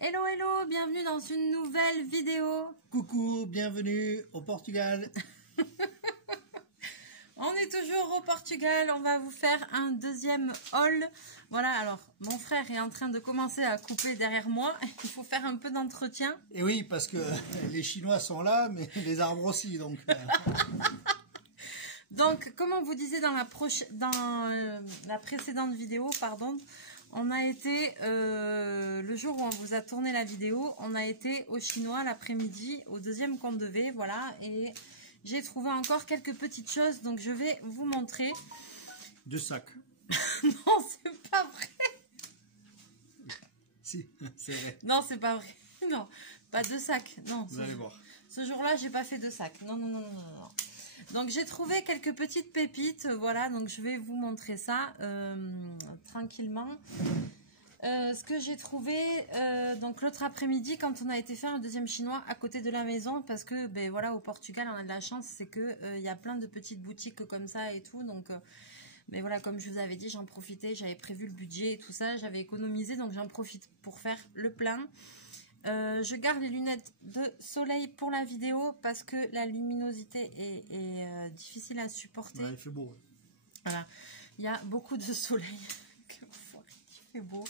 Hello, hello, bienvenue dans une nouvelle vidéo. Coucou, bienvenue au Portugal. On est toujours au Portugal, on va vous faire un deuxième haul. Voilà, alors mon frère est en train de commencer à couper derrière moi. Il faut faire un peu d'entretien. Et oui, parce que les Chinois sont là, mais les arbres aussi, donc... Donc, comme on vous disait dans la précédente vidéo, pardon, on a été, le jour où on vous a tourné la vidéo, on a été au Chinois l'après-midi, au deuxième compte de V, voilà, et j'ai trouvé encore quelques petites choses, donc je vais vous montrer. 2 sacs. Non, c'est pas vrai. Si, c'est vrai. Non, c'est pas vrai. Non, pas 2 sacs. Non. Vous allez voir. Ce jour-là, j'ai pas fait 2 sacs. Non, non, non, non, non. Donc j'ai trouvé quelques petites pépites, voilà, donc je vais vous montrer ça tranquillement. Ce que j'ai trouvé donc l'autre après-midi quand on a été faire un deuxième chinois à côté de la maison, parce que ben voilà, au Portugal on a de la chance, c'est que il y a plein de petites boutiques comme ça et tout, donc mais voilà, comme je vous avais dit, j'en profitais, j'avais prévu le budget et tout ça, j'avais économisé, donc j'en profite pour faire le plein. Je garde les lunettes de soleil pour la vidéo parce que la luminosité est difficile à supporter. Ouais, il fait beau. Voilà, il y a beaucoup de soleil. Il fait beau.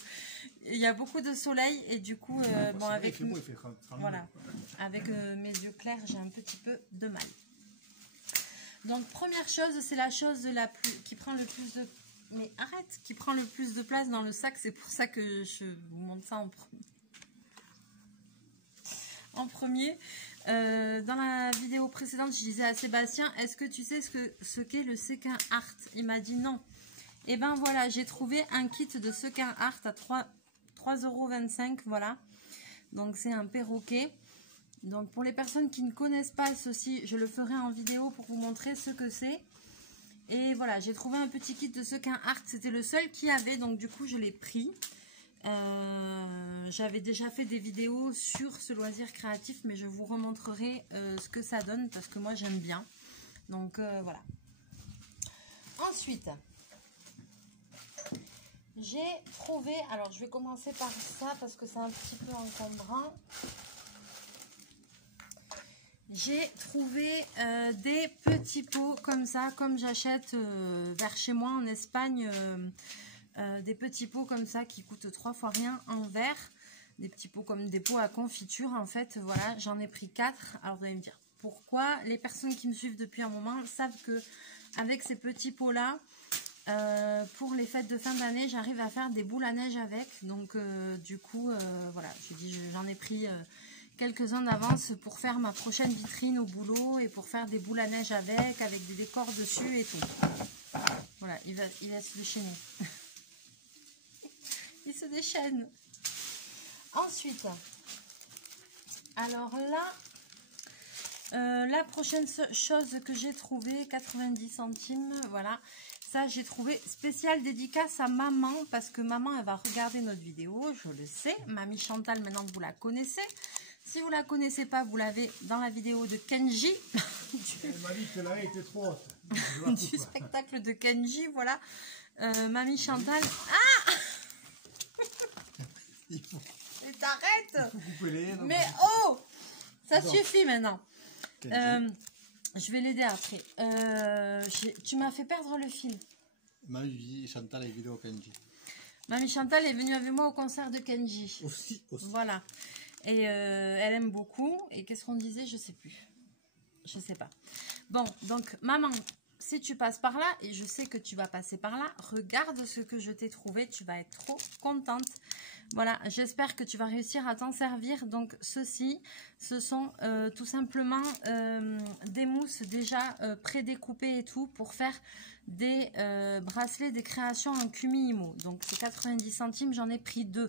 Il y a beaucoup de soleil et du coup, bon, avec, il fait beau, il fait voilà, avec mes yeux clairs, j'ai un petit peu de mal. Donc première chose, c'est la chose qui prend le plus de... Mais arrête, qui prend le plus de place dans le sac. C'est pour ça que je vous montre ça en premier. Dans la vidéo précédente, je disais à Sébastien, est-ce que tu sais ce qu'est le sequin art? Il m'a dit non. Et ben voilà, j'ai trouvé un kit de sequin art à 3,25 €, voilà. Donc c'est un perroquet. Donc pour les personnes qui ne connaissent pas ceci, je le ferai en vidéo pour vous montrer ce que c'est. Et voilà, j'ai trouvé un petit kit de sequin art, c'était le seul qu'il y avait, donc du coup je l'ai pris. J'avais déjà fait des vidéos sur ce loisir créatif, mais je vous remontrerai ce que ça donne parce que moi j'aime bien. Donc voilà. Ensuite, j'ai trouvé, alors je vais commencer par ça parce que c'est un petit peu encombrant. J'ai trouvé des petits pots comme ça, comme j'achète vers chez moi en Espagne. Des petits pots comme ça qui coûtent 3 fois rien en verre, des petits pots comme des pots à confiture en fait. Voilà, j'en ai pris 4. Alors vous allez me dire pourquoi. Les personnes qui me suivent depuis un moment savent que avec ces petits pots là, pour les fêtes de fin d'année, j'arrive à faire des boules à neige avec. Donc du coup voilà, j'en ai pris quelques-uns d'avance pour faire ma prochaine vitrine au boulot et pour faire des boules à neige avec des décors dessus et tout. Voilà, il va se déchaîner. Il se déchaîne. Ensuite, alors là, la prochaine chose que j'ai trouvé, 90 centimes, voilà. Ça, j'ai trouvé spécial dédicace à maman, parce que maman, elle va regarder notre vidéo, je le sais. Mamie Chantal, maintenant vous la connaissez. Si vous la connaissez pas, vous l'avez dans la vidéo de Kenji. Elle m'a dit que là était trop haute. Du spectacle de Kenji, voilà. Mamie Chantal. Ah! Mais t'arrêtes! Mais oh! Ça suffit maintenant. Je vais l'aider après. Tu m'as fait perdre le fil. Mamie Chantal est vidéo Kenji. Mamie Chantal est venue avec moi au concert de Kenji. Aussi. Voilà. Et elle aime beaucoup. Et qu'est-ce qu'on disait? Je sais plus. Je sais pas. Bon, donc maman, si tu passes par là, et je sais que tu vas passer par là, regarde ce que je t'ai trouvé. Tu vas être trop contente. Voilà, j'espère que tu vas réussir à t'en servir. Donc ceci, ce sont tout simplement des mousses déjà pré-découpées et tout pour faire des bracelets, des créations en Kumihimo. Donc c'est 90 centimes, j'en ai pris 2.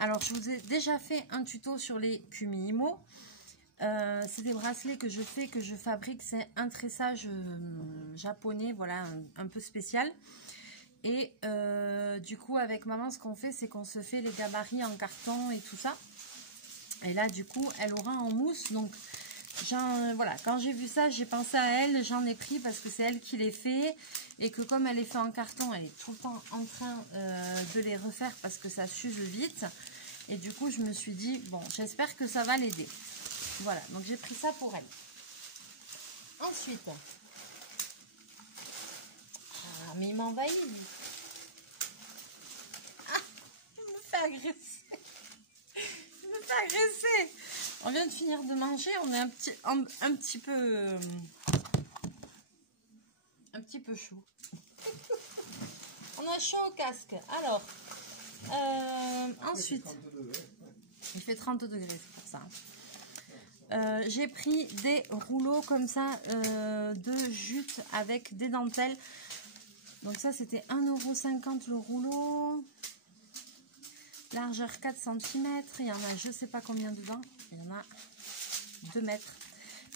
Alors je vous ai déjà fait un tuto sur les Kumihimo. C'est des bracelets que je fais, que je fabrique. C'est un tressage japonais, voilà, un peu spécial. Et du coup, avec maman, ce qu'on fait, c'est qu'on se fait les gabarits en carton et tout ça. Et là, du coup, elle aura en mousse. Donc, voilà, quand j'ai vu ça, j'ai pensé à elle. J'en ai pris parce que c'est elle qui les fait. Et que comme elle est fait en carton, elle est tout le temps en train de les refaire parce que ça s'use vite. Et du coup, je me suis dit, bon, j'espère que ça va l'aider. Voilà, donc j'ai pris ça pour elle. Ensuite, ah, mais il m'envahit, lui. Ah, il me fait agresser. Il me fait agresser. On vient de finir de manger, on est un petit peu chaud. On a chaud au casque. Alors, ensuite, il fait 30 degrés, c'est pour ça. J'ai pris des rouleaux comme ça de jute avec des dentelles. Donc ça, c'était 1,50 € le rouleau. Largeur 4 cm. Il y en a je sais pas combien dedans. Il y en a 2 mètres.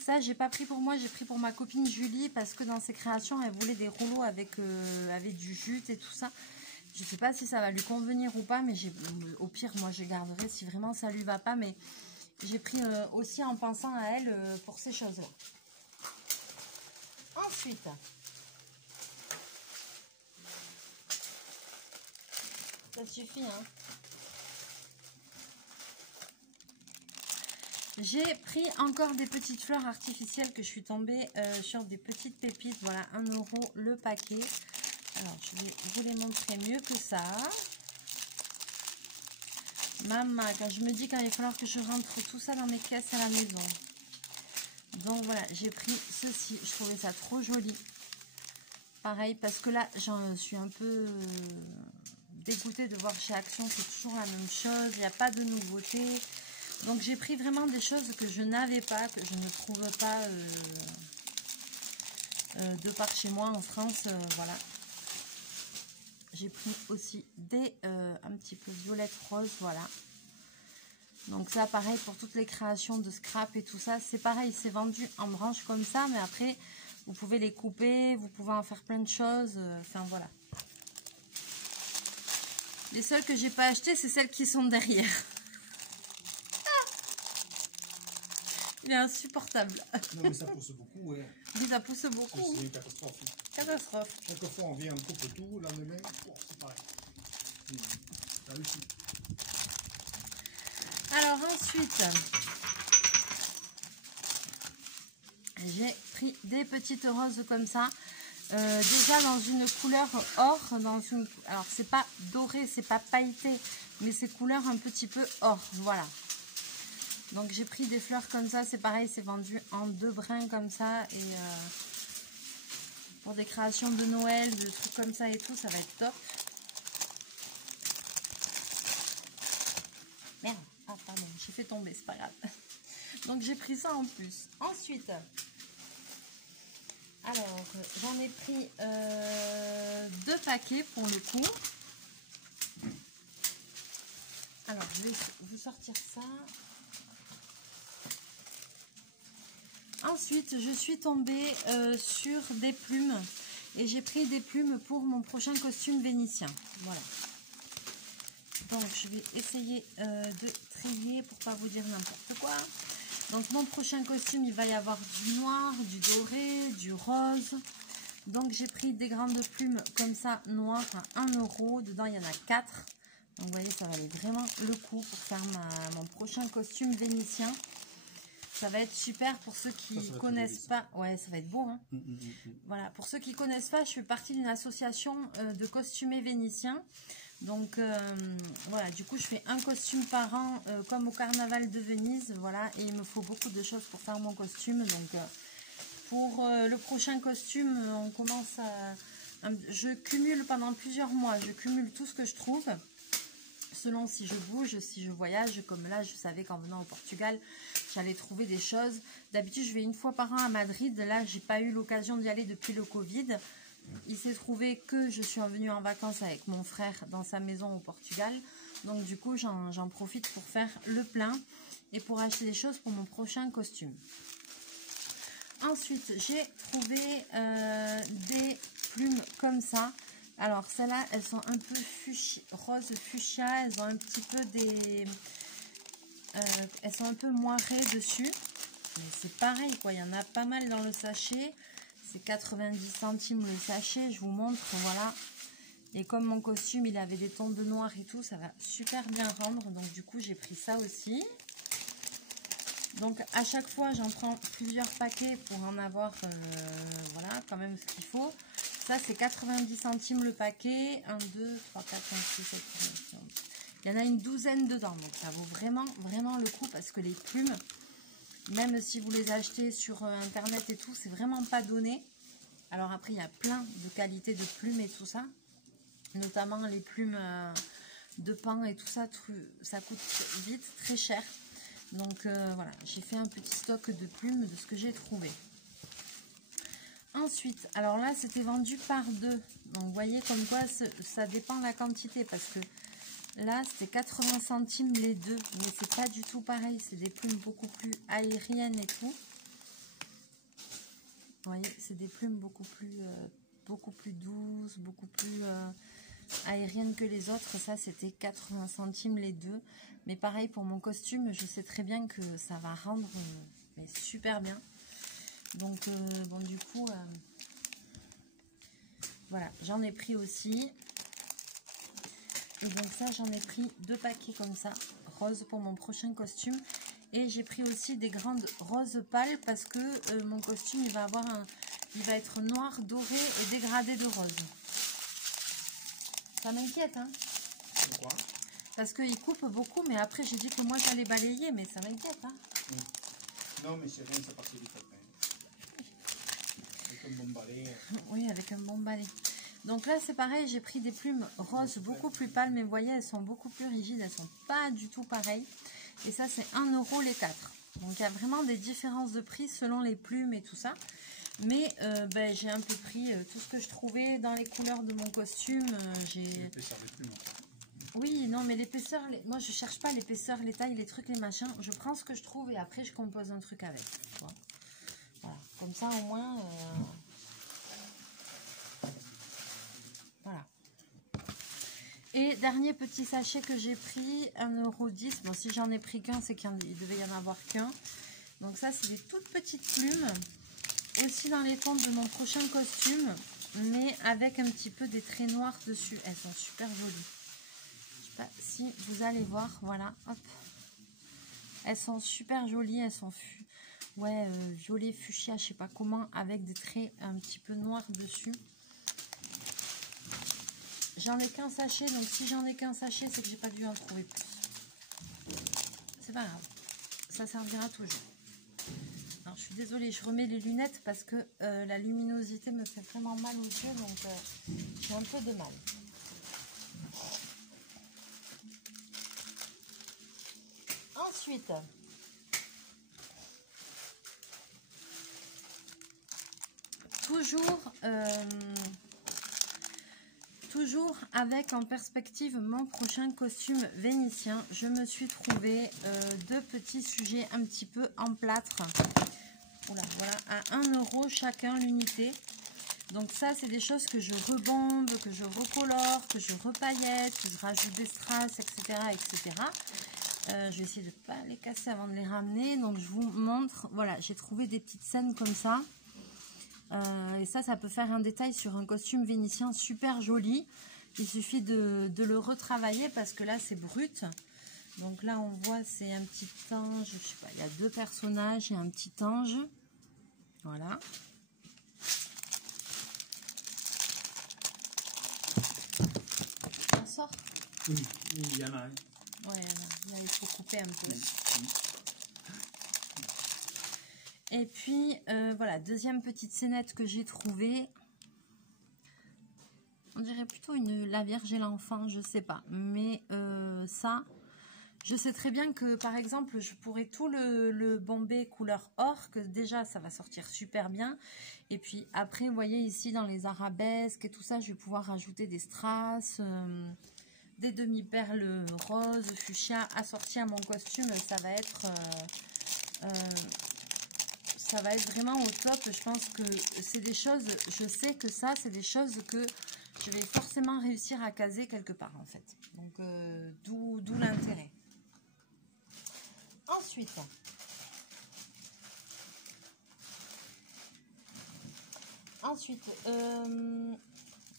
Ça, j'ai pas pris pour moi, j'ai pris pour ma copine Julie parce que dans ses créations, elle voulait des rouleaux avec du jute et tout ça. Je sais pas si ça va lui convenir ou pas, mais au pire, moi, je garderai si vraiment ça lui va pas. Mais j'ai pris aussi en pensant à elle pour ces choses-là. Ensuite, ça suffit, hein. J'ai pris encore des petites fleurs artificielles que je suis tombée sur des petites pépites. Voilà, 1 € le paquet. Alors, je vais vous les montrer mieux que ça. Maman, quand je me dis qu'il va falloir que je rentre tout ça dans mes caisses à la maison. Donc voilà, j'ai pris ceci. Je trouvais ça trop joli. Pareil, parce que là, j'en suis un peu dégoûtée de voir chez Action, c'est toujours la même chose. Il n'y a pas de nouveauté. Donc j'ai pris vraiment des choses que je n'avais pas, que je ne trouve pas de par chez moi en France. Voilà. J'ai pris aussi des un petit peu violette rose, voilà. Donc ça pareil pour toutes les créations de scrap et tout ça, c'est pareil, c'est vendu en branches comme ça, mais après vous pouvez les couper, vous pouvez en faire plein de choses, enfin voilà. Les seules que j'ai pas achetées, c'est celles qui sont derrière. Il est insupportable. Non, mais ça pousse beaucoup, ouais. Oui, ça pousse beaucoup. C'est une catastrophe. Catastrophe. Chaque fois, on vient, on coupe tout, le lendemain, oh, c'est pareil. Ça réussit. Alors ensuite, j'ai pris des petites roses comme ça. Déjà dans une couleur or. Alors, c'est pas doré, c'est pas pailleté, mais c'est couleur un petit peu or. Voilà. Donc j'ai pris des fleurs comme ça, c'est pareil, c'est vendu en 2 brins comme ça. Et pour des créations de Noël, de trucs comme ça et tout, ça va être top. Merde, ah pardon, j'ai fait tomber, c'est pas grave. Donc j'ai pris ça en plus. Ensuite, alors j'en ai pris 2 paquets pour le coup. Alors je vais vous sortir ça. Ensuite, je suis tombée sur des plumes et j'ai pris des plumes pour mon prochain costume vénitien. Voilà. Donc, je vais essayer de trier pour pas vous dire n'importe quoi. Donc, mon prochain costume, il va y avoir du noir, du doré, du rose. Donc, j'ai pris des grandes plumes comme ça, noires, à 1 €. Dedans, il y en a 4. Donc, vous voyez, ça valait vraiment le coup pour faire mon prochain costume vénitien. Ça va être super pour ceux qui connaissent pas. Ouais, ça va être beau, hein. Voilà, pour ceux qui connaissent pas, je fais partie d'une association de costumés vénitiens. Donc voilà, du coup, je fais un costume par an, comme au carnaval de Venise. Voilà, et il me faut beaucoup de choses pour faire mon costume. Donc pour le prochain costume, on commence à... Je cumule pendant plusieurs mois. Je cumule tout ce que je trouve. Selon si je bouge, si je voyage, comme là, je savais qu'en venant au Portugal, j'allais trouver des choses. D'habitude, je vais 1 fois par an à Madrid. Là, j'ai pas eu l'occasion d'y aller depuis le Covid. Il s'est trouvé que je suis venue en vacances avec mon frère dans sa maison au Portugal. Donc, du coup, j'en profite pour faire le plein et pour acheter des choses pour mon prochain costume. Ensuite, j'ai trouvé des plumes comme ça. Alors, celles-là, elles sont un peu rose fuchsia. Elles ont un petit peu des... elles sont un peu moirées dessus. Mais c'est pareil, quoi. Il y en a pas mal dans le sachet. C'est 90 centimes le sachet. Je vous montre, voilà. Et comme mon costume, il avait des tons de noir et tout, ça va super bien rendre. Donc du coup, j'ai pris ça aussi. Donc à chaque fois, j'en prends plusieurs paquets pour en avoir, voilà, quand même ce qu'il faut. Ça, c'est 90 centimes le paquet. 1, 2, 3, 4, 5, 6, 7, 8, 9. Il y en a une douzaine dedans. Donc ça vaut vraiment, vraiment le coup parce que les plumes, même si vous les achetez sur Internet et tout, c'est vraiment pas donné. Alors après, il y a plein de qualités de plumes et tout ça. Notamment les plumes de pain et tout ça, ça coûte vite très cher. Donc voilà, j'ai fait un petit stock de plumes de ce que j'ai trouvé. Ensuite, alors là c'était vendu par 2. Donc vous voyez comme quoi ça dépend de la quantité. Parce que là c'était 80 centimes les deux. Mais c'est pas du tout pareil. C'est des plumes beaucoup plus aériennes et tout. Vous voyez, c'est des plumes beaucoup plus douces, beaucoup plus aériennes que les autres. Ça, c'était 80 centimes les deux. Mais pareil, pour mon costume, je sais très bien que ça va rendre mais super bien. Donc, bon, du coup, voilà, j'en ai pris aussi. Et donc ça, j'en ai pris 2 paquets comme ça, rose pour mon prochain costume. Et j'ai pris aussi des grandes roses pâles parce que mon costume, il va être noir, doré et dégradé de rose. Ça m'inquiète, hein? Pourquoi? Parce qu'il coupe beaucoup, mais après, j'ai dit que moi, j'allais balayer, mais ça m'inquiète, hein? Non, mais c'est rien, ça passe vite après. Avec un bon balai. Oui, avec un bon balai. Donc là, c'est pareil, j'ai pris des plumes roses beaucoup plus pâles, mais vous voyez, elles sont beaucoup plus rigides, elles sont pas du tout pareilles. Et ça, c'est 1 € les 4. Donc, il y a vraiment des différences de prix selon les plumes et tout ça. Mais ben, j'ai un peu pris tout ce que je trouvais dans les couleurs de mon costume. L'épaisseur des plumes. Oui, non, mais l'épaisseur, moi, je cherche pas l'épaisseur, les tailles, les trucs, les machins. Je prends ce que je trouve et après, je compose un truc avec. Tu vois. Voilà, comme ça, au moins... Voilà. Et dernier petit sachet que j'ai pris, 1,10 €. Bon, si j'en ai pris qu'un, c'est qu'il devait y en avoir qu'un. Donc ça, c'est des toutes petites plumes. Aussi dans les tons de mon prochain costume, mais avec un petit peu des traits noirs dessus. Elles sont super jolies. Je sais pas si vous allez voir. Voilà, hop. Elles sont super jolies. Elles sont violet fuchsia, je sais pas comment, avec des traits un petit peu noirs dessus. J'en ai qu'un sachet, donc si j'en ai qu'un sachet, c'est que j'ai pas dû en trouver plus. C'est pas grave, ça servira toujours. Alors je suis désolée, je remets les lunettes parce que la luminosité me fait vraiment mal aux yeux, donc j'ai un peu de mal. Ensuite, toujours avec en perspective mon prochain costume vénitien, je me suis trouvé 2 petits sujets un petit peu en plâtre. Voilà, à 1 € chacun l'unité. Donc ça, c'est des choses que je rebombe, que je recolore, que je repaillette, que je rajoute des strass, etc. etc. Je vais essayer de ne pas les casser avant de les ramener. Donc je vous montre, voilà, j'ai trouvé des petites scènes comme ça. Et ça peut faire un détail sur un costume vénitien super joli. Il suffit de le retravailler parce que là, c'est brut. Donc là, on voit, c'est un petit ange, je sais pas, il y a 2 personnages et un petit ange. Voilà. On sort? Oui, il y en a un. Ouais, là, il faut couper un peu. Et puis, voilà, deuxième petite scénette que j'ai trouvée. On dirait plutôt la Vierge et l'enfant, je sais pas. Mais ça, je sais très bien que, par exemple, je pourrais tout le bomber couleur or, que déjà, ça va sortir super bien. Et puis après, vous voyez ici, dans les arabesques et tout ça, je vais pouvoir rajouter des strass, des demi-perles roses, fuchsia, assorties à mon costume. Ça va être vraiment au top. Je pense que c'est des choses, je sais que ça, c'est des choses que je vais forcément réussir à caser quelque part, en fait. Donc, d'où l'intérêt. Ensuite,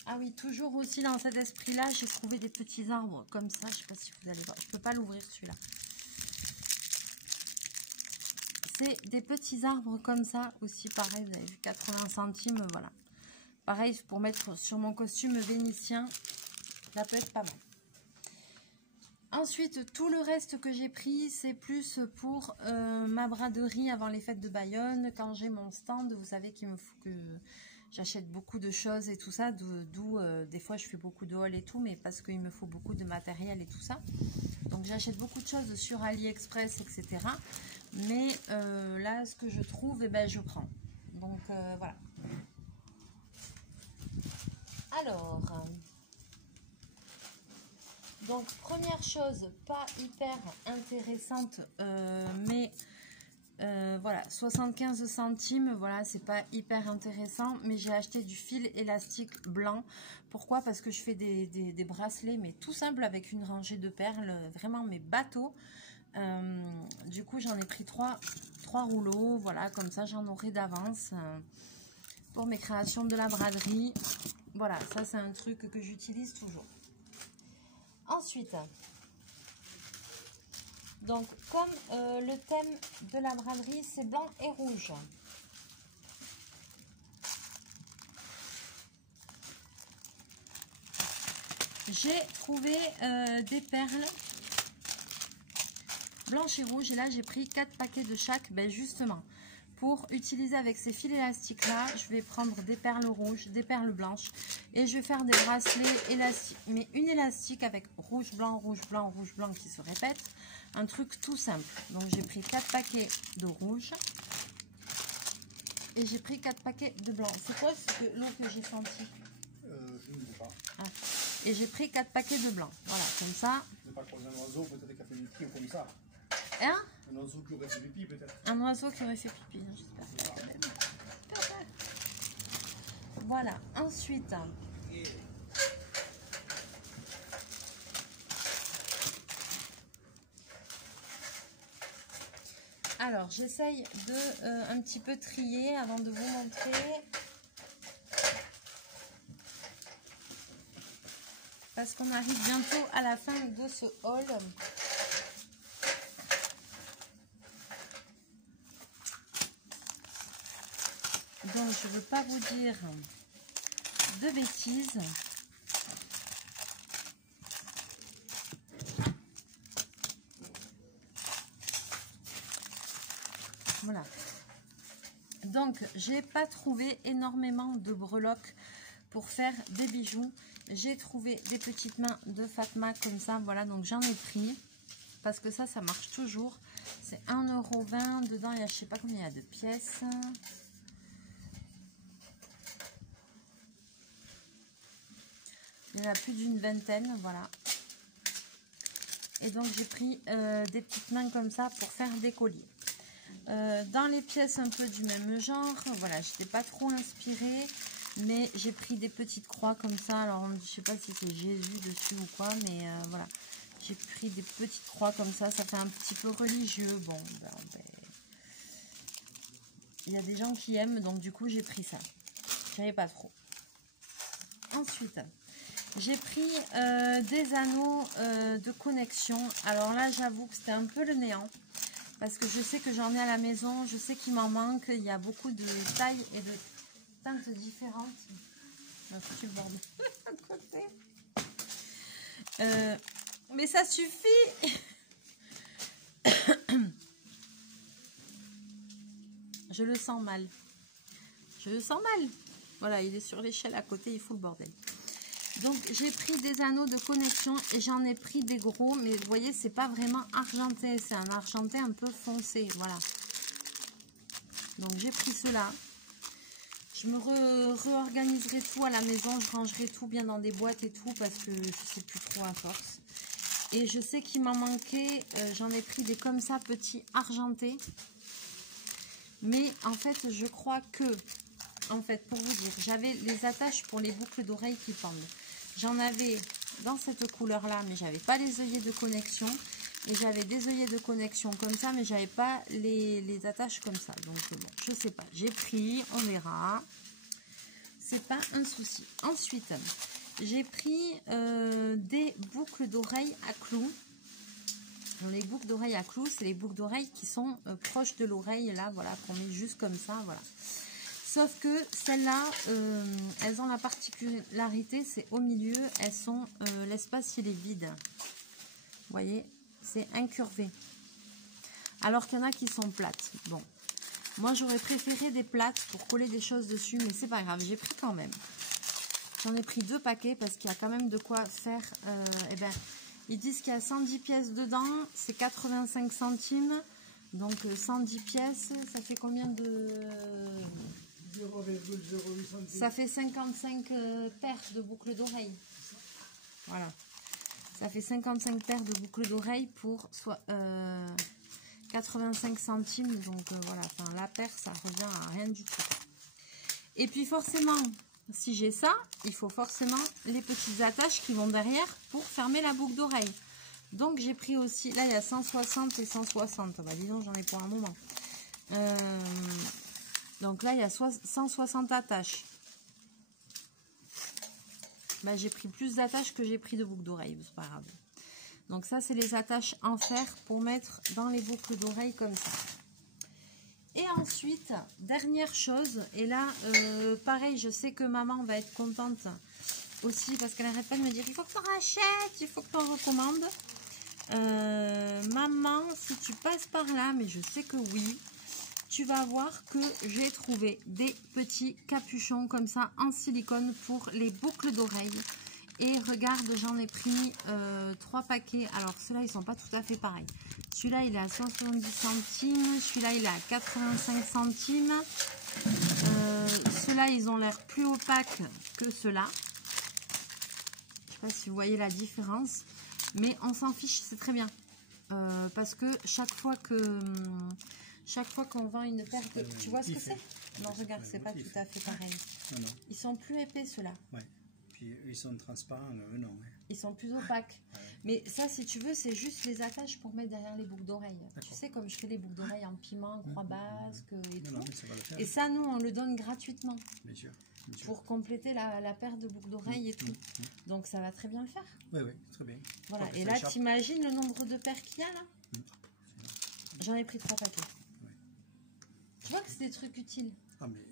Ah oui, toujours aussi dans cet esprit-là, j'ai trouvé des petits arbres comme ça. Je ne sais pas si vous allez voir. Je ne peux pas l'ouvrir celui-là. C'est des petits arbres comme ça aussi. Pareil, vous avez vu, 80 centimes. Voilà. Pareil, pour mettre sur mon costume vénitien. Ça peut être pas mal. Ensuite, tout le reste que j'ai pris, c'est plus pour ma braderie avant les fêtes de Bayonne. Quand j'ai mon stand, vous savez qu'il me faut que j'achète beaucoup de choses et tout ça. D'où des fois je fais beaucoup de hauls et tout, mais parce qu'il me faut beaucoup de matériel et tout ça. Donc j'achète beaucoup de choses sur AliExpress, etc. Mais là, ce que je trouve, eh ben, je prends. Donc voilà. Alors... Donc, première chose, pas hyper intéressante, mais voilà, 75 centimes, voilà, c'est pas hyper intéressant, mais j'ai acheté du fil élastique blanc. Pourquoi? Parce que je fais des bracelets, mais tout simple, avec une rangée de perles, vraiment mes bateaux. Du coup, j'en ai pris trois rouleaux, voilà, comme ça, j'en aurai d'avance pour mes créations de la braderie. Voilà, ça, c'est un truc que j'utilise toujours. Ensuite, donc comme le thème de la braderie c'est blanc et rouge, j'ai trouvé des perles blanches et rouges et là j'ai pris 4 paquets de chaque. Ben justement, pour utiliser avec ces fils élastiques là, je vais prendre des perles rouges, des perles blanches et je vais faire des bracelets élastiques, mais une élastique avec rouge, blanc, qui se répète, un truc tout simple. Donc j'ai pris 4 paquets de rouge et j'ai pris 4 paquets de blanc. C'est quoi l'eau que j'ai senti? Je ne sais pas. Ah. Et j'ai pris 4 paquets de blanc, voilà, comme ça. Je ne sais pas croiser un oiseau, peut-être qu'il a fait du pipi ou comme ça. Hein? Un oiseau qui aurait fait pipi peut-être. Un oiseau qui aurait fait pipi, j'espère. Voilà, ensuite, alors j'essaye de un petit peu trier avant de vous montrer. Parce qu'on arrive bientôt à la fin de ce haul. Donc je ne veux pas vous dire de bêtises. Voilà. Donc j'ai pas trouvé énormément de breloques pour faire des bijoux. J'ai trouvé des petites mains de Fatma comme ça. Voilà, donc j'en ai pris. Parce que ça marche toujours. C'est 1,20 €. Dedans, il y a, je sais pas combien il y a de pièces. Il y en a plus d'une vingtaine, voilà. Et donc j'ai pris des petites mains comme ça pour faire des colliers. Dans les pièces un peu du même genre, voilà, je n'étais pas trop inspirée, mais j'ai pris des petites croix comme ça. Alors je sais pas si c'est Jésus dessus ou quoi, mais voilà, j'ai pris des petites croix comme ça. Ça fait un petit peu religieux. Bon, il y a des gens qui aiment, donc du coup j'ai pris ça. Je savais pas trop. Ensuite, j'ai pris des anneaux de connexion. Alors là, j'avoue que c'était un peu le néant. Parce que je sais que j'en ai à la maison. Je sais qu'il m'en manque. Il y a beaucoup de tailles et de teintes différentes. Je le bordel à côté. Mais ça suffit. Je le sens mal. Je le sens mal. Voilà, il est sur l'échelle à côté. Il fout le bordel. Donc j'ai pris des anneaux de connexion et j'en ai pris des gros, mais vous voyez c'est pas vraiment argenté, c'est un argenté un peu foncé, voilà. Donc j'ai pris cela. Je me réorganiserai tout à la maison, je rangerai tout bien dans des boîtes et tout parce que je sais plus trop à force. Et je sais qu'il m'en manquait, j'en ai pris des comme ça petits argentés. Mais en fait je crois que, en fait pour vous dire, j'avais les attaches pour les boucles d'oreilles qui pendent. J'en avais dans cette couleur-là, mais j'avais pas les œillets de connexion. Et j'avais des œillets de connexion comme ça, mais j'avais pas les attaches comme ça. Donc bon, je sais pas. J'ai pris, on verra. c'est pas un souci. Ensuite, j'ai pris des boucles d'oreilles à clous. Donc, les boucles d'oreilles à clous, c'est les boucles d'oreilles qui sont proches de l'oreille, là, voilà, qu'on met juste comme ça, voilà. Sauf que celles-là, elles ont la particularité, c'est au milieu, elles sont, l'espace il est vide. Vous voyez, c'est incurvé. Alors qu'il y en a qui sont plates. Bon, moi j'aurais préféré des plates pour coller des choses dessus, mais c'est pas grave, j'ai pris quand même. J'en ai pris 2 paquets parce qu'il y a quand même de quoi faire. Eh ben, ils disent qu'il y a 110 pièces dedans, c'est 85 centimes. Donc 110 pièces, ça fait combien de... 0,08 centimes. Ça fait 55 paires de boucles d'oreilles. Voilà. Ça fait 55 paires de boucles d'oreilles pour 85 centimes. Donc voilà, enfin, la paire, ça revient à rien du tout. Et puis forcément, si j'ai ça, il faut forcément les petites attaches qui vont derrière pour fermer la boucle d'oreille. Donc j'ai pris aussi, là il y a 160 et 160. Bah dis donc, j'en ai pour un moment. Donc là il y a 160 attaches. Bah, j'ai pris plus d'attaches que j'ai pris de boucles d'oreilles, c'est pas grave. Donc ça c'est les attaches en fer pour mettre dans les boucles d'oreilles comme ça. Et ensuite, dernière chose, et là pareil, je sais que maman va être contente aussi parce qu'elle n'arrête pas de me dire il faut que tu en rachètes, il faut que tu en recommandes. Maman, si tu passes par là, mais je sais que oui, tu vas voir que j'ai trouvé des petits capuchons comme ça en silicone pour les boucles d'oreilles. Et regarde, j'en ai pris 3 paquets. Alors ceux-là, ils sont pas tout à fait pareils. Celui-là, il est à 70 centimes. Celui-là, il est à 85 centimes. Ceux-là, ils ont l'air plus opaques que ceux-là. Je sais pas si vous voyez la différence. Mais on s'en fiche, c'est très bien. Parce que chaque fois qu'on vend une paire de... Tu vois ce que c'est? Non, regarde, c'est pas tout à fait pareil. Non, non. Ils sont plus épais, ceux-là. Ouais. Puis ils sont transparents, non. Ouais. Ils sont plus opaques. Ouais. Mais ça, si tu veux, c'est juste les attaches pour mettre derrière les boucles d'oreilles. Tu sais, comme je fais les boucles d'oreilles en piment, croix basque et tout. Non, mais ça va le faire. Et ça, nous, on le donne gratuitement. Bien sûr. Bien sûr. Pour compléter la paire de boucles d'oreilles et tout. Donc, ça va très bien le faire. Oui, oui, très bien. Voilà. Et là, t'imagines le nombre de paires qu'il y a, là? J'en ai pris 3 paquets. Ouais. Tu vois que c'est des trucs utiles. Ah, mais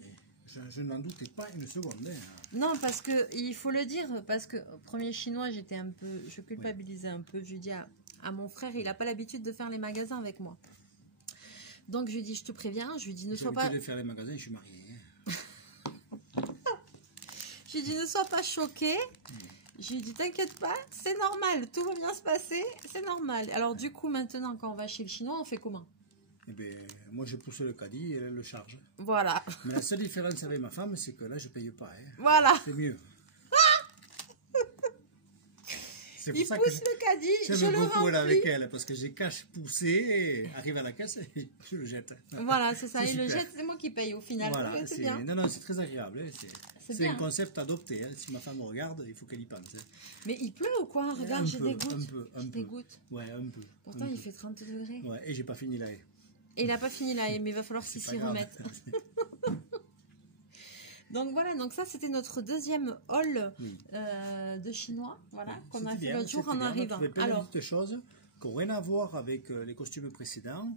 je n'en doutais pas une seconde. Hein. Non, parce que il faut le dire, parce que premier chinois, j'étais un peu, je culpabilisais un peu. Je lui dis à mon frère, il n'a pas l'habitude de faire les magasins avec moi. Donc je lui dis, je te préviens, je lui dis ne sois pas. De faire les magasins, je suis mariée. Je lui dis ne sois pas choqué. Je lui dis t'inquiète pas, c'est normal, tout va bien se passer, c'est normal. Alors du coup maintenant quand on va chez le chinois, on fait comment? Eh bien, moi je pousse le caddie et elle le charge. Voilà. Mais la seule différence avec ma femme, c'est que là je paye pas. Hein. Voilà. C'est mieux. Il pousse le caddie, je le remplis. avec elle parce que j'ai cash poussé et arrive à la caisse et je le jette. Voilà, c'est ça. Il le jette, c'est moi qui paye au final. Voilà, c'est bien. Non, c'est très agréable. Hein. C'est un concept adopté. Hein. Si ma femme regarde, il faut qu'elle y pense. Hein. Mais il pleut ou quoi? Regarde, j'ai des gouttes. Un peu. Ouais, un peu. Pourtant, il fait 30 degrés. Ouais, et j'ai pas fini la haie. Et il n'a pas fini la haie, mais il va falloir s'y remettre. Donc voilà, donc ça c'était notre deuxième haul de chinois, voilà, qu'on a fait l'autre jour en arrivant. Alors, de petites choses qui n'ont rien à voir avec les costumes précédents.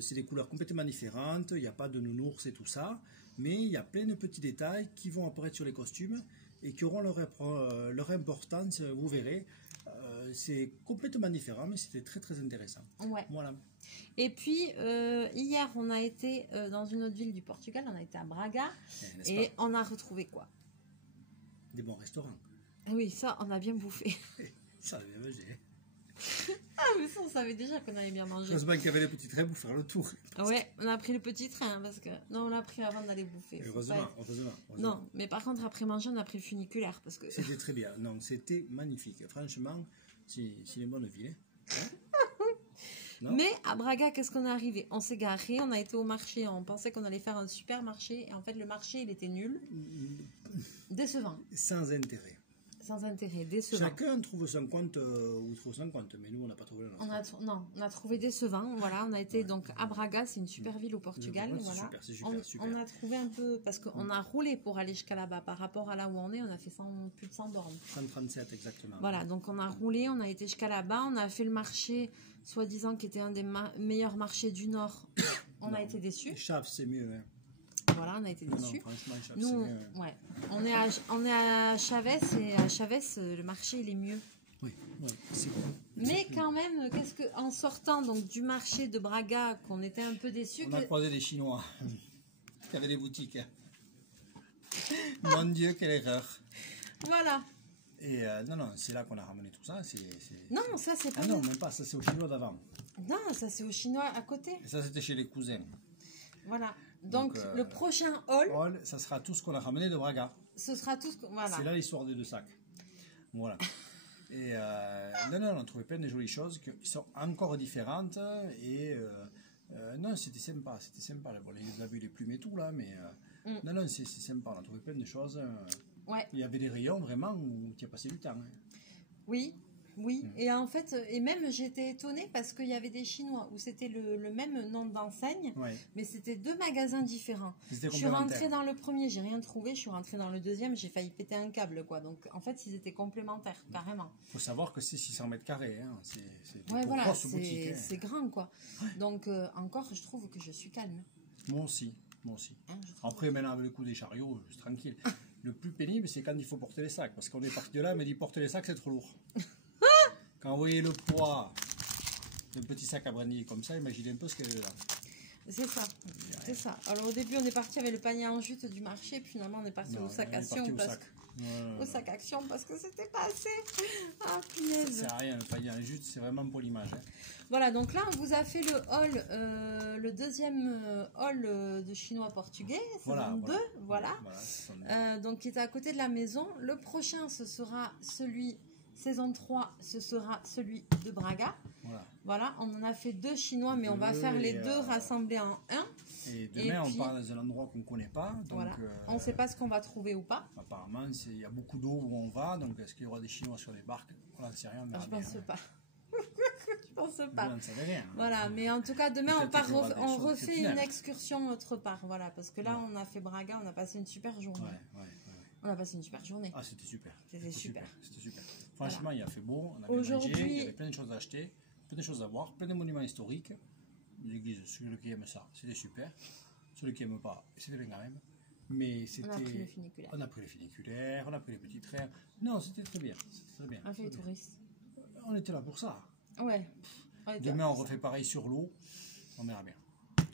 C'est des couleurs complètement différentes, il n'y a pas de nounours et tout ça, mais il y a plein de petits détails qui vont apparaître sur les costumes et qui auront leur importance, vous verrez. C'est complètement différent, mais c'était très très intéressant. Ouais. Voilà. Et puis, hier, on a été dans une autre ville du Portugal, on a été à Braga, et on a retrouvé quoi? Des bons restaurants. Oui, ça, on a bien bouffé. Ça, avait bien mangé. Ah, mais ça, on savait déjà qu'on allait bien manger. Heureusement qu'il y avait les petits trains pour faire le tour. Ouais, on a pris le petit train, parce que... Non, on l'a pris avant d'aller bouffer. Heureusement. Non, mais par contre, après manger, on a pris le funiculaire, parce que... C'était très bien. Non, c'était magnifique. Franchement, c'est une bonne ville. Hein? Mais à Braga, qu'est-ce qu'on est arrivé? On s'est garé, on a été au marché, on pensait qu'on allait faire un super marché, et en fait, le marché, il était nul. Décevant. Sans intérêt. sans intérêt, décevant. Chacun trouve son compte ou trouve son compte, mais nous, on n'a pas trouvé le nôtre. Non, on a trouvé décevant. Voilà, on a été donc à Braga, c'est une super ville au Portugal. Ouais, Voilà. c'est super. On a trouvé un peu, parce qu'on a roulé pour aller jusqu'à là-bas. Par rapport à là où on est, on a fait plus de 100 bornes. 137 exactement. Voilà, donc on a roulé, on a été jusqu'à là-bas, on a fait le marché, soi-disant qui était un des meilleurs marchés du Nord. On a été déçus. Chaves, c'est mieux. Hein. Voilà, on a été déçus. Non, franchement, Chaves, Nous, c'est mieux. ouais, on est à Chaves et à Chaves, le marché il est mieux. Oui, c'est bon. Mais quand même, en sortant donc du marché de Braga, qu'on était un peu déçus. On a croisé des Chinois qui avaient des boutiques. Mon Dieu, quelle erreur. Voilà. Et non, c'est là qu'on a ramené tout ça. Non, ça c'est pas. Ah non, même pas, ça c'est aux Chinois d'avant. Non, ça c'est aux Chinois à côté. Et ça c'était chez les cousins. Voilà. Donc le prochain haul, ça sera tout ce qu'on a ramené de Braga. Ce sera tout ce qu'on. Voilà. C'est là l'histoire des 2 sacs. Voilà. Et non, on a trouvé plein de jolies choses qui sont encore différentes. Et non, c'était sympa. Bon, on a vu les plumes et tout là, mais non, c'est sympa. On a trouvé plein de choses. Ouais. Il y avait des rayons vraiment où tu as passé du temps. Hein. Oui. Et en fait, et même j'étais étonnée parce qu'il y avait des Chinois où c'était le même nom d'enseigne, mais c'était 2 magasins différents. Je suis rentrée dans le premier, j'ai rien trouvé. Je suis rentrée dans le deuxième, j'ai failli péter un câble, quoi. Donc en fait, ils étaient complémentaires, carrément. Il faut savoir que c'est 600 mètres carrés. Hein. C'est voilà, grosse boutique. Hein. C'est grand, quoi. Donc encore, je trouve que je suis calme. Moi aussi. Hein, Après, maintenant, avec le coup des chariots, je suis tranquille. Le plus pénible, c'est quand il faut porter les sacs. Parce qu'on est parti de là, mais dit porter les sacs, c'est trop lourd. Quand vous voyez le poids d'un petit sac à brindilles comme ça, imaginez un peu ce qu'il y a dedans. C'est ça. Alors au début, on est parti avec le panier en jute du marché, puis finalement, on est parti au sac action. Au sac action parce que c'était pas assez. Ah, punaise. Ça sert à rien, le panier en jute, c'est vraiment pour l'image. Hein. Voilà, donc là, on vous a fait le hall, le deuxième hall de chinois-portugais, saison 2, voilà. Donc qui est à côté de la maison. Le prochain, ce sera celui... Saison 3, ce sera celui de Braga. Voilà, on en a fait 2 chinois, mais on va faire les 2 rassemblés en un. Et demain, on part dans un endroit qu'on ne connaît pas. Donc, voilà. On ne sait pas ce qu'on va trouver ou pas. Apparemment, il y a beaucoup d'eau où on va. Donc, est-ce qu'il y aura des Chinois sur les barques? On n'en sait rien. Je pense pas. Je pense pas. On ne sait rien. Voilà, mais en tout cas, demain, on refait une excursion autre part. Voilà, parce que là, on a fait Braga, on a passé une super journée. On a passé une super journée. Ah, c'était super. C'était super. Franchement, il a fait beau. On a bien mangé. Il y avait plein de choses à acheter, plein de choses à voir, plein de monuments historiques. L'église, celui qui aime ça, c'était super. Celui qui n'aime pas, c'était bien quand même. Mais c'était. On a pris les funiculaires, on a pris les petits trains. Non, c'était très bien. On a fait les touristes. On était là pour ça. Ouais. Demain, on refait pareil sur l'eau. On verra bien.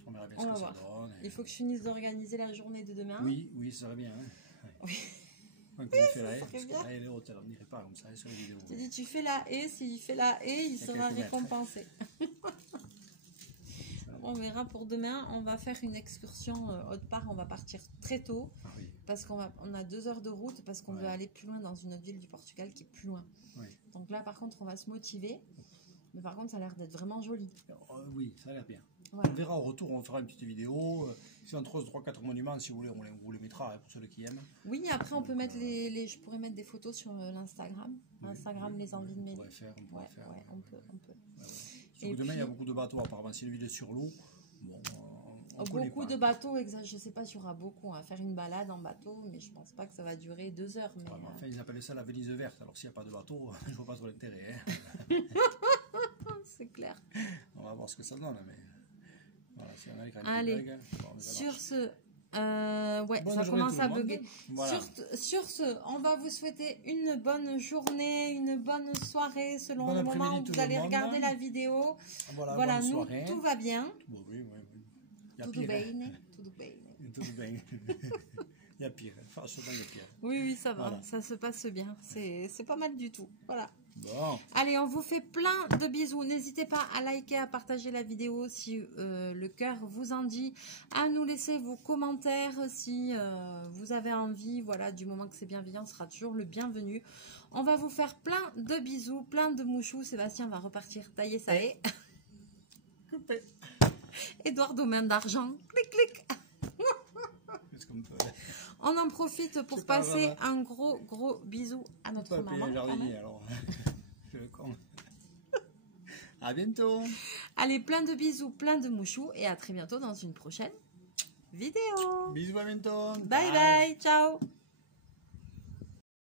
On verra bien ce que ça donne. Il faut que je finisse d'organiser la journée de demain. Oui, ça serait bien. Hein. Oui. Quand tu fais la haie, parce que la haie, les hôtels, on n'irait pas comme ça sur les vidéos. Je te dis, tu fais la haie, s'il fait la haie, il sera récompensé. On verra pour demain. On va faire une excursion autre part. On va partir très tôt parce qu'on a 2 heures de route parce qu'on veut aller plus loin dans une autre ville du Portugal qui est plus loin. Donc là, par contre, on va se motiver. Mais par contre, ça a l'air d'être vraiment joli. Oui, ça a l'air bien. On verra au retour, on fera une petite vidéo. Si on trouve 3-4 monuments, si vous voulez, on vous les mettra pour ceux qui aiment. Oui, après on peut mettre je pourrais mettre des photos sur l'Instagram. Les envies de Mélie. On peut. Et demain, il y a beaucoup de bateaux, apparemment. C'est une ville sur l'eau. Bon, beaucoup de bateaux, je ne sais pas s'il y aura beaucoup. On va faire une balade en bateau, mais je ne pense pas que ça va durer 2 heures. Mais enfin, ils appellent ça la Venise verte. Alors, s'il n'y a pas de bateau, je ne vois pas trop l'intérêt. Hein. C'est clair. On va voir ce que ça donne, mais... Voilà, si on a les allez, sur ce, ça commence à bugger. Voilà. Sur ce, on va vous souhaiter une bonne journée, une bonne soirée selon le moment où vous allez regarder la vidéo. Voilà, nous, tout va bien. Oui. Tutto bene. Il y a pire. Franchement, il y a pire. Oui, ça va. Voilà. Ça se passe bien. C'est pas mal du tout. Voilà. Bon. Allez, on vous fait plein de bisous. N'hésitez pas à liker, à partager la vidéo si le cœur vous en dit, à nous laisser vos commentaires si vous avez envie. Voilà, du moment que c'est bienveillant, sera toujours le bienvenu. On va vous faire plein de bisous, plein de mouchous. Sébastien va repartir tailler sa haie. Coupé. Édouard aux mains d'argent. Clic, clic. On en profite pour C'est pas passer grave. un gros bisou à notre Pas payer maman. un quand jardinier, même. alors. Je le con. À bientôt. Allez, plein de bisous, plein de mouchous et à très bientôt dans une prochaine vidéo. Bisous, à bientôt. Bye Ciao. bye, ciao.